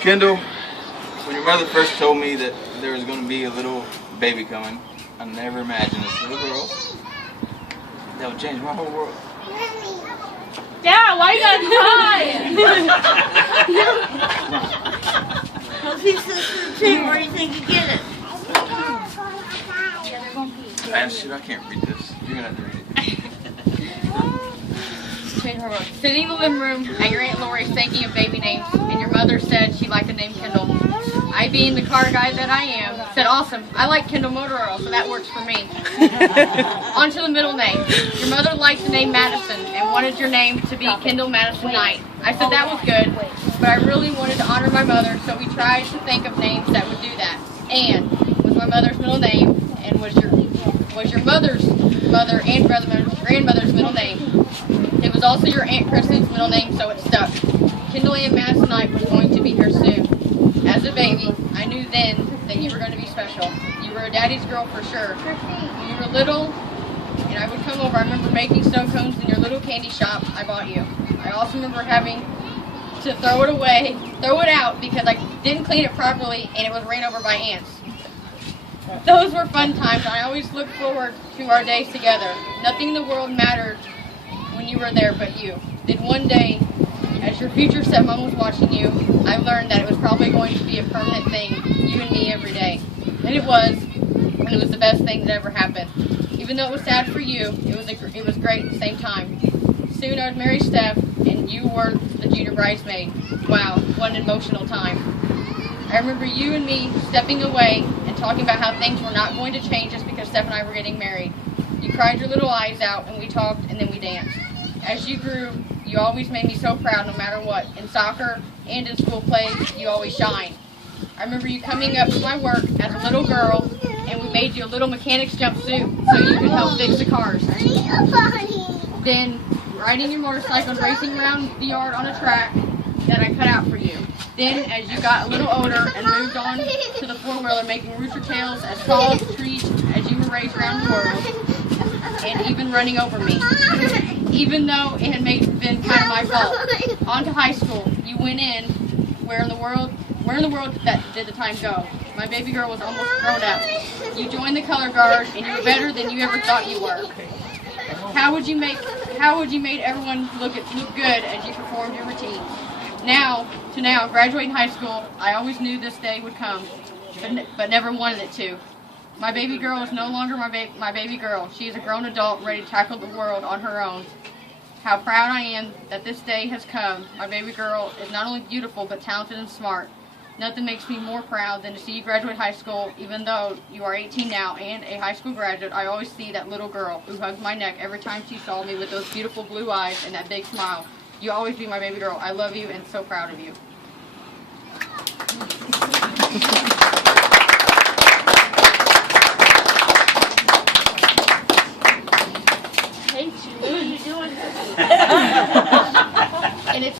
Kendall, when your mother first told me that there was going to be a little baby coming, I never imagined this little girl that would change my whole world. Yeah, why you gotta cry? Because he says to the team, where do you think you get it? I can't read this. You're going to have to read it. Sitting in the living room at your Aunt Lori's thinking of baby names, and your mother said she liked the name Kendall. I, being the car guy that I am, said, awesome, I like Kendall Motor Oil, so that works for me. On to the middle name. Your mother liked the name Madison and wanted your name to be Kendall Madison Knight. I said that was good, but I really wanted to honor my mother, so we tried to think of names that would do that. Anne was my mother's middle name, and was your mother's mother and grandmother's middle name. It was also your Aunt Kristen's middle name, so it stuck. Kendall Ann Madison Knight was going to be here soon. As a baby, I knew then that you were going to be special. You were a daddy's girl for sure. When you were little, and I would come over, I remember making snow cones in your little candy shop I bought you. I also remember having to throw it out because I didn't clean it properly and it was ran over by ants. Those were fun times, and I always look forward to our days together. Nothing in the world mattered when you were there but you. Then one day, as your future stepmom was watching you, I learned that it was probably going to be a permanent thing, you and me every day. And it was the best thing that ever happened. Even though it was sad for you, it was great at the same time. Soon I would marry Steph, and you were the junior bridesmaid. Wow, what an emotional time. I remember you and me stepping away and talking about how things were not going to change just because Steph and I were getting married. You cried your little eyes out, and we talked, and then we danced. As you grew, you always made me so proud no matter what. In soccer and in school plays, you always shined. I remember you coming up to my work as a little girl, and we made you a little mechanic's jumpsuit so you could help fix the cars. Then, riding your motorcycle and racing around the yard on a track that I cut out for you. Then, as you got a little older and moved on to the four-wheeler, making rooster tails as tall as trees as you were raised around the world, and even running over me. Even though it had been kind of my fault. On to high school, you went in. Where in the world did the time go? My baby girl was almost grown up. You joined the color guard, and you were better than you ever thought you were. How would you make everyone look good as you performed your routine? Now, graduating high school, I always knew this day would come, but never wanted it to. My baby girl is no longer my baby girl. She is a grown adult ready to tackle the world on her own. How proud I am that this day has come. My baby girl is not only beautiful, but talented and smart. Nothing makes me more proud than to see you graduate high school. Even though you are 18 now and a high school graduate, I always see that little girl who hugs my neck every time she saw me with those beautiful blue eyes and that big smile. You'll always be my baby girl. I love you and so proud of you.